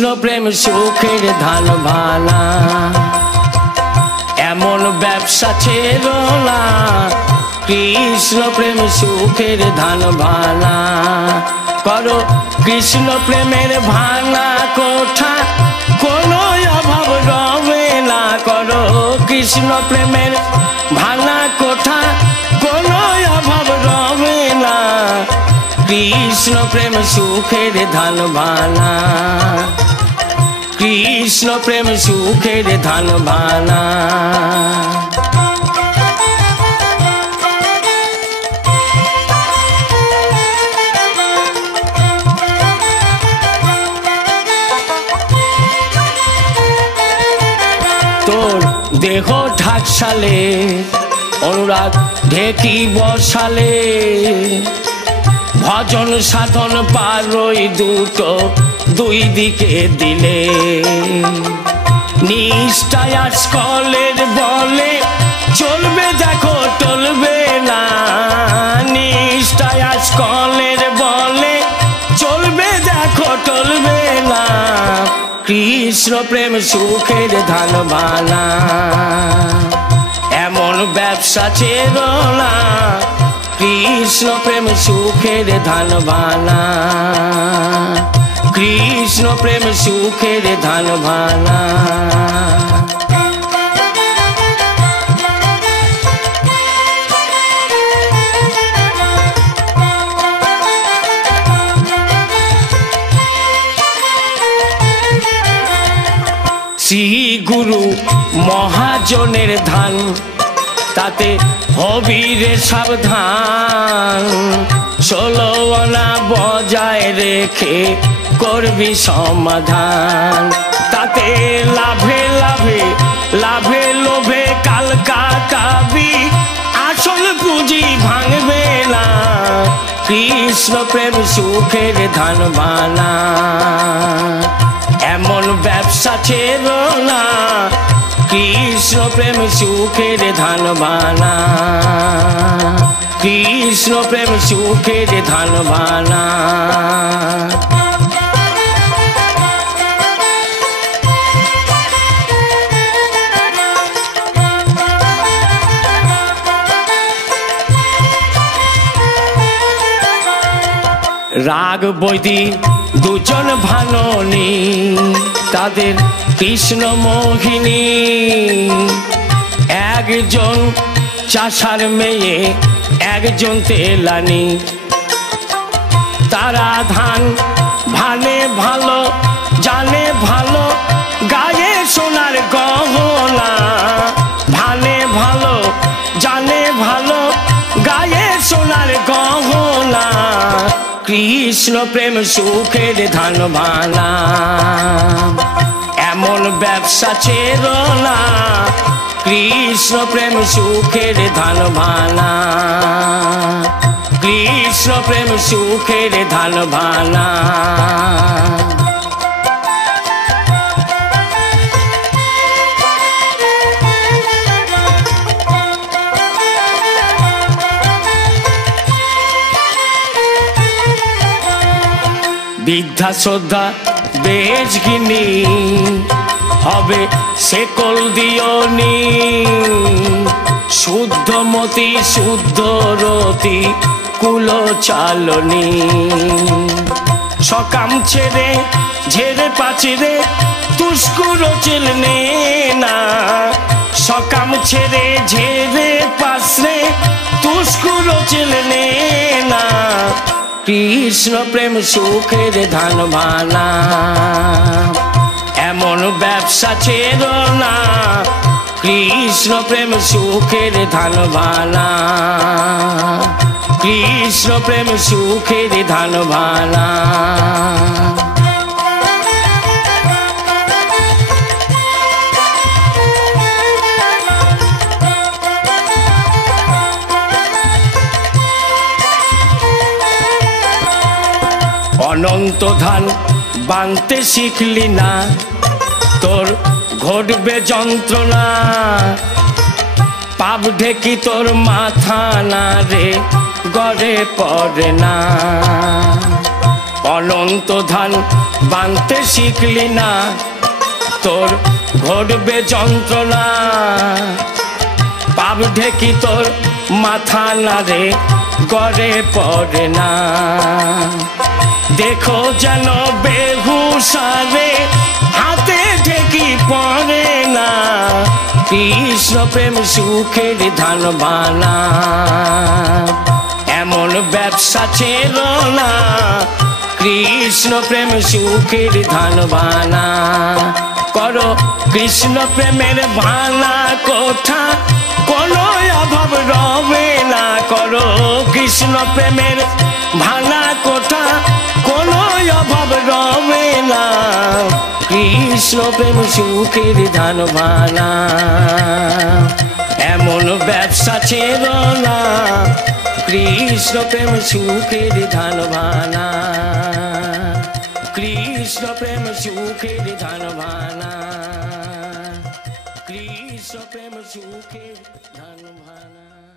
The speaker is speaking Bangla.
কৃষ্ণ প্রেম সুখের ধান ভানা, এমন ব্যবসা ছিল না। কৃষ্ণ প্রেম সুখের ধান ভানা, করো কৃষ্ণ প্রেমের ভানা কোঠা, কোনো অভাব রবে না। করো কৃষ্ণ প্রেমের ভানা কোঠা, কোনো অভাব রবে না। কৃষ্ণ প্রেম সুখের ধান ভানা, কৃষ্ণ প্রেম সুখের ধান ভানা। তোর দেহ ঢাকসালে, অনুরাগ ঢেকি বসালে, ভজন সাধন পারই দুটো দুই দিকে দিলে। নিষ্ঠায় আজকলের বলে চলবে দেখো টলবে না। নিষ্ঠায় আজকলের বলে চলবে দেখো টলবে না। কৃষ্ণ প্রেম সুখের ধান ভানা, এমন ব্যবসা ছিল না। কৃষ্ণ প্রেম সুখের ধান ভানা, কৃষ্ণ প্রেম সুখের ধান ভানা। শ্রী গুরু মহাজনের ধান, তাতে হবি রে সাবধান। 16 আনা বজায় রেখে করবি সমাধান। তাতে লাভে লাভে লাভে লোভে কাল কাটাবি, আসল পুঁজি ভাঙবে না। কৃষ্ণ প্রেম সুখের ধান ভানা, এমন ব্যবসা ছিল না। কৃষ্ণ প্রেম সুখের ধান ভানা, কৃষ্ণ প্রেম সুখের ধান ভানা। রাগ বৈদি দুজন ভাননি, তাদের কৃষ্ণ মোহিনী। একজন চাষার মেয়ে, একজন তেলানি। তারা ধান ভানে ভালো, জানে ভালো, গায়ে সোনার গহনা। ভানে ভালো, জানে ভালো, গায়ে সোনার গহনা। কৃষ্ণ প্রেম সুখের ধান ভানা, এমন ব্যবসা ছিল না। কৃষ্ণ প্রেম সুখের ধান ভানা, কৃষ্ণ প্রেম সুখের ধান ভানা। বিদ্যা শ্রদ্ধা বেশ গিনি, হবে সেকল দিওনি। শুদ্ধমতি শুদ্ধ রতি কুল চালনি। সকাম ছেড়ে ঝেড়ে পাচিরে তুষ্কুর চেলনে না। সকাম ছেড়ে ঝেড়ে পাশে তুষ্কুর চেলনে না। কৃষ্ণ প্রেম সুখের ধান ভানা, এমন ব্যবসা ছিল না। কৃষ্ণ প্রেম সুখের ধান ভানা, কৃষ্ণ প্রেম সুখের ধান ভানা। অনন্ত ধান বানতে শিখলি না, তোর ঘটবে যন্ত্রণা। পাপ ঢেকি তোর মাথা না রে গড়ে পড়ে না। অনন্ত ধান বাঁধতে শিখলি না, তোর ঘটবে যন্ত্রণা। পাপ ঢেকি তোর মাথা নাড়ে, গড়ে পড়ে না। দেখো যেন বেহুশারে হাতে ঢেকি পড়ে না। কৃষ্ণ প্রেম সুখের ধান বানা, এমন ব্যবসা ছেড়ো না। কৃষ্ণ প্রেম সুখের ধান বানা, করো কৃষ্ণ প্রেমের ভানা কোঠা, কোনো অভাব রবে না। করো কৃষ্ণ প্রেমের ভানা কোঠা, কোনো অভাব রবে না। কৃষ্ণ প্রেম সুখের ধান বানা, এমন ব্যবসা ছেড়ো না। কৃষ্ণ প্রেম সুখের ধান বানা, কৃষ্ণ প্রেম সুখের ধান বানা, কৃষ্ণ প্রেম সুখের ধান বানা।